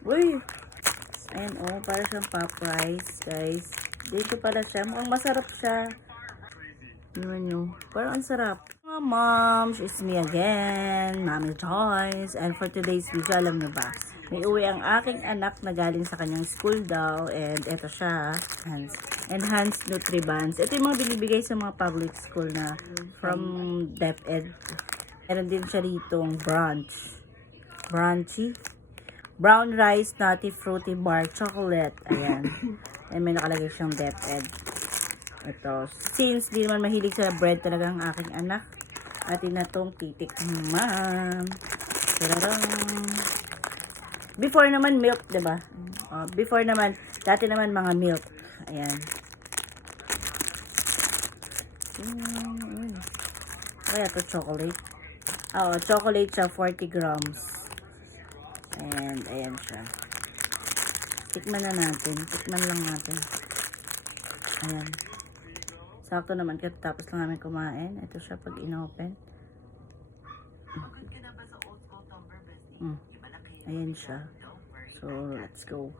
Uy! Ayan oh, para siyang pop rice, guys. Dito pala siya. Mukhang masarap siya. Yun nyo. Parang ang sarap. Mga moms, it's me again, Mommy Toys. And for today's video, alam nyo ba? May uwi ang aking anak na galing sa kanyang school daw. And eto siya, Enhanced Nutribans. Ito yung mga binibigay sa mga public school na from DepEd. Meron din siya ditong brunchy. Brown rice, nutty, fruity bar, chocolate. Ayan. And may nakalagay siyang DepEd. Ito. Since di naman mahilig sa bread talaga ang aking anak, atin na itong titikman. Tararang. Before naman milk, diba? Before naman, dati naman mga milk. Ayan. Kaya ito chocolate. Chocolate siya, 40 grams. And ayan siya. Tikman na natin. Tikman lang natin. Ayan. Sakto naman tapos lang namin kumain. Ito siya pag inopen. Ayan siya. So, let's go.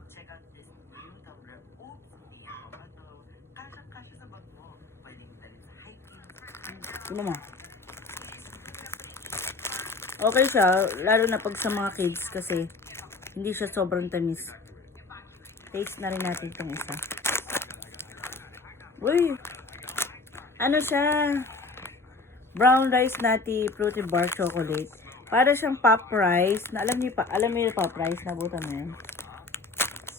Tignan mo. Okay siya, lalo na pag sa mga kids kasi hindi siya sobrang tamis. Taste na rin natin itong isa. Uy! Ano siya? Brown rice, nutty, fruity bar, chocolate. Para siyang pop rice. Na alam niyo yung pop rice? Nabutan mo yun.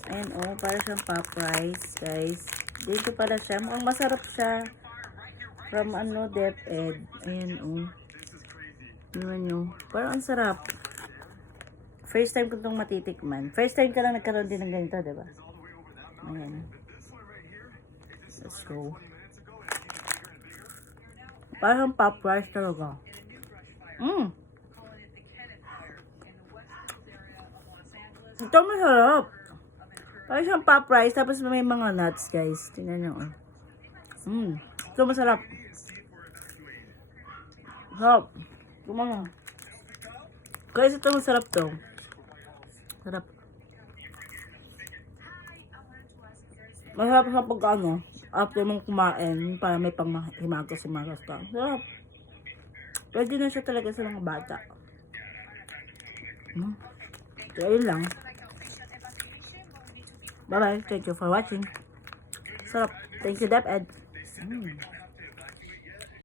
Ayan oh, para siyang pop rice, guys. Dito pala siya. Mukhang masarap siya. From DepEd. Ayan oh. Yun nyo. Parang ang sarap. First time ko itong matitikman. First time ka lang nagkaroon din ng ganito, diba? Ayan. Let's go. Parang pop rice talaga. Ito masarap. Parang siyang pop rice, tapos may mga nuts, guys. Tingnan nyo. Ito masarap. Sarap. Kumanga. Guys, ito masarap to. Sarap. Masarap sa pag after mong kumain, para may pang-himagas ka. Sarap. Pwede na siya talaga sa mga bata. So, ayun lang. Bye-bye. Thank you for watching. Sarap. Thank you, DepEd.